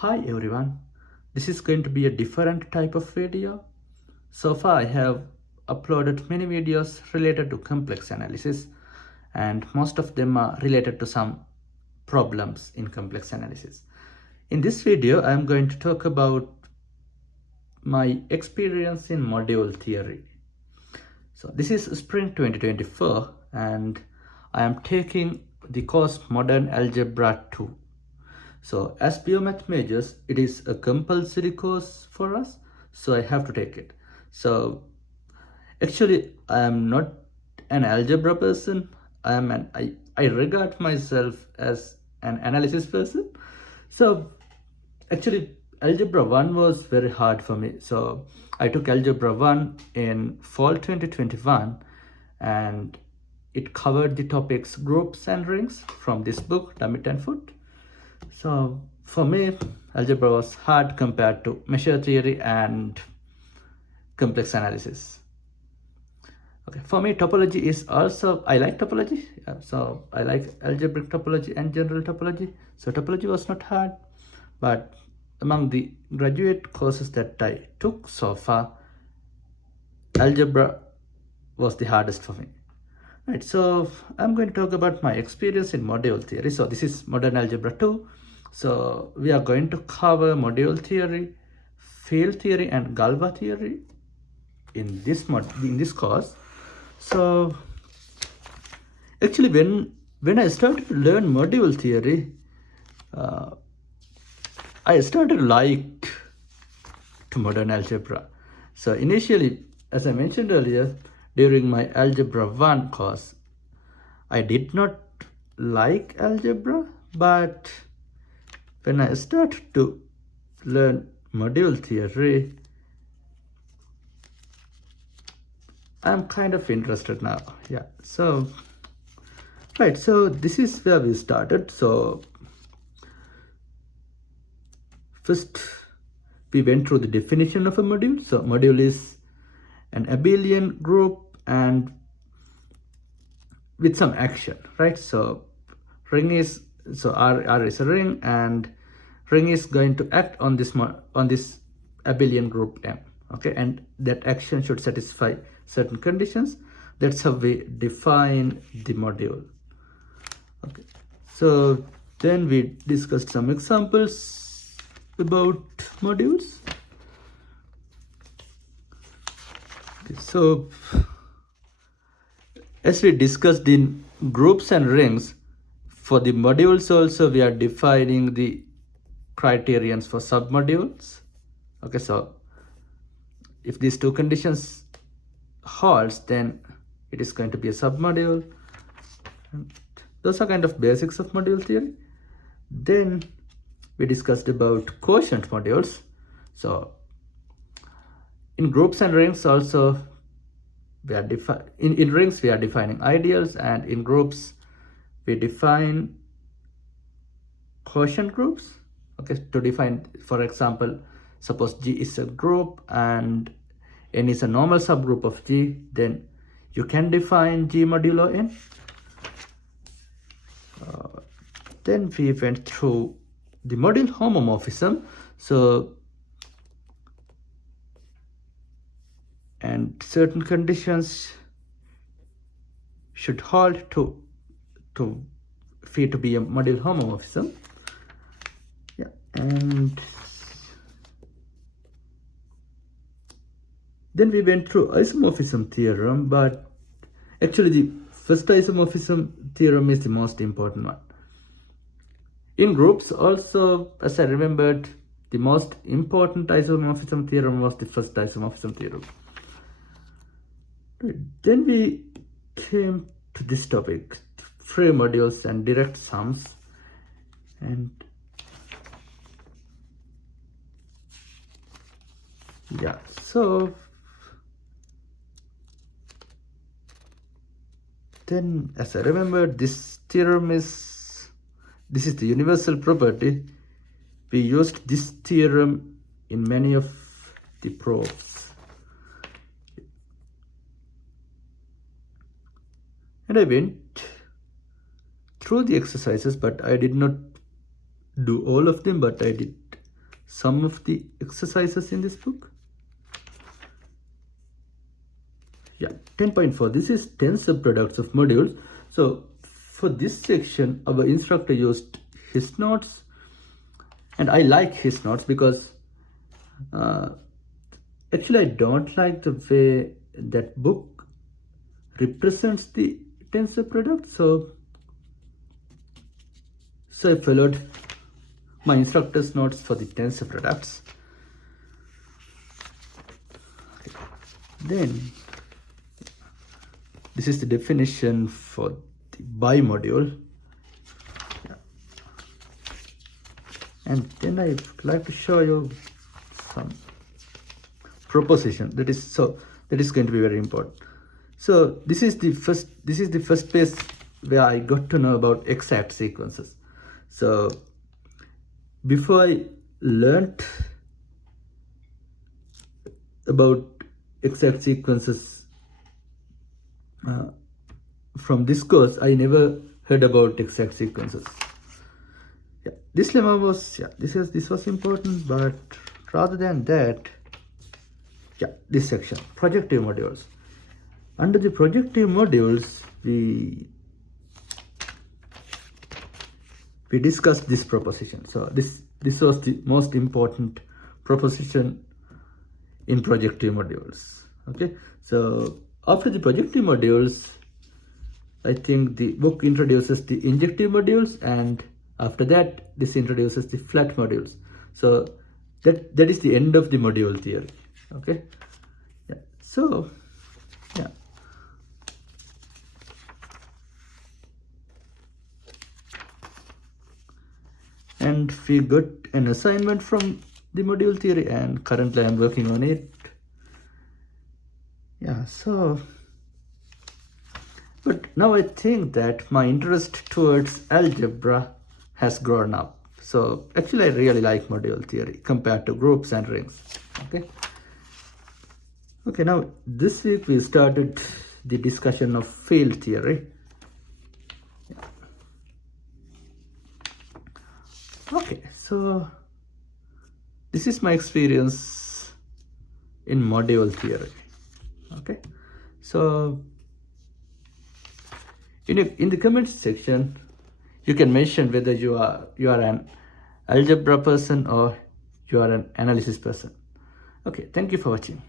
Hi everyone, this is going to be a different type of video. So far I have uploaded many videos related to complex analysis and most of them are related to some problems in complex analysis. In this video I am going to talk about my experience in module theory. So this is spring 2024 and I am taking the course Modern Algebra 2. So as biomath majors, it is a compulsory course for us, so I have to take it. So actually, I am not an algebra person. I regard myself as an analysis person. So actually, algebra 1 was very hard for me. So I took algebra 1 in fall 2021 and it covered the topics groups and rings from this book, Dummy 10 Foot. So for me, algebra was hard compared to measure theory and complex analysis. Okay, for me, topology is also, I like topology. So I like algebraic topology and general topology. So topology was not hard, but among the graduate courses that I took so far, algebra was the hardest for me. Right, so I'm going to talk about my experience in module theory. So this is Modern Algebra 2. So we are going to cover module theory, field theory and Galois theory in this course. So actually when I started to learn module theory, I started like to modern algebra. So initially, as I mentioned earlier, during my algebra 1 course, I did not like algebra, but when I started to learn module theory, I'm kind of interested now. Yeah, so right, so this is where we started. So first we went through the definition of a module. So module is an abelian group and with some action, right? So ring is, so R is a ring and ring is going to act on this abelian group M, okay, and that action should satisfy certain conditions. That's how we define the module. Okay, so then we discussed some examples about modules. Okay, so as we discussed in groups and rings, for the modules also we are defining the criterions for submodules. Okay, so if these two conditions holds, then it is going to be a submodule. Those are kind of basics of module theory. Then we discussed about quotient modules. So in groups and rings also we are in rings we are defining ideals, and in groups we define quotient groups. Okay, to define, for example, suppose G is a group and N is a normal subgroup of G, then you can define G modulo N. Then we went through the module homomorphism. So and certain conditions should hold to for it to be a module homomorphism. Yeah, and then we went through isomorphism theorem, but actually the first isomorphism theorem is the most important one. In groups also, as I remembered, the most important isomorphism theorem was the first isomorphism theorem. Then we came to this topic, free modules and direct sums, and yeah, so then as I remember, this is the universal property. We used this theorem in many of the proofs. And I went through the exercises, but I did not do all of them, but I did some of the exercises in this book. Yeah, 10.4, this is tensor products of modules. So for this section, our instructor used his notes, and I like his notes because actually I don't like the way that book represents the tensor product. So I followed my instructor's notes for the tensor products. Okay. Then this is the definition for the bimodule. Yeah. And then I would like to show you some proposition that is going to be very important. So this is the first page where I got to know about exact sequences. So before I learned about exact sequences from this course, I never heard about exact sequences. Yeah, this lemma was, this was important, but rather than that, yeah, this section, projective modules. Under the projective modules, we discussed this proposition. So this was the most important proposition in projective modules. Okay, so after the projective modules, I think the book introduces the injective modules, and after that this introduces the flat modules. So that is the end of the module theory. Okay, yeah, so yeah. And we got an assignment from the module theory, and currently I'm working on it. Yeah, so but now I think that my interest towards algebra has grown up. So actually I really like module theory compared to groups and rings. Okay, now this week we started the discussion of field theory. Okay, so this is my experience in module theory. Okay, so in the comments section, you can mention whether you are an algebra person or you are an analysis person. Okay, thank you for watching.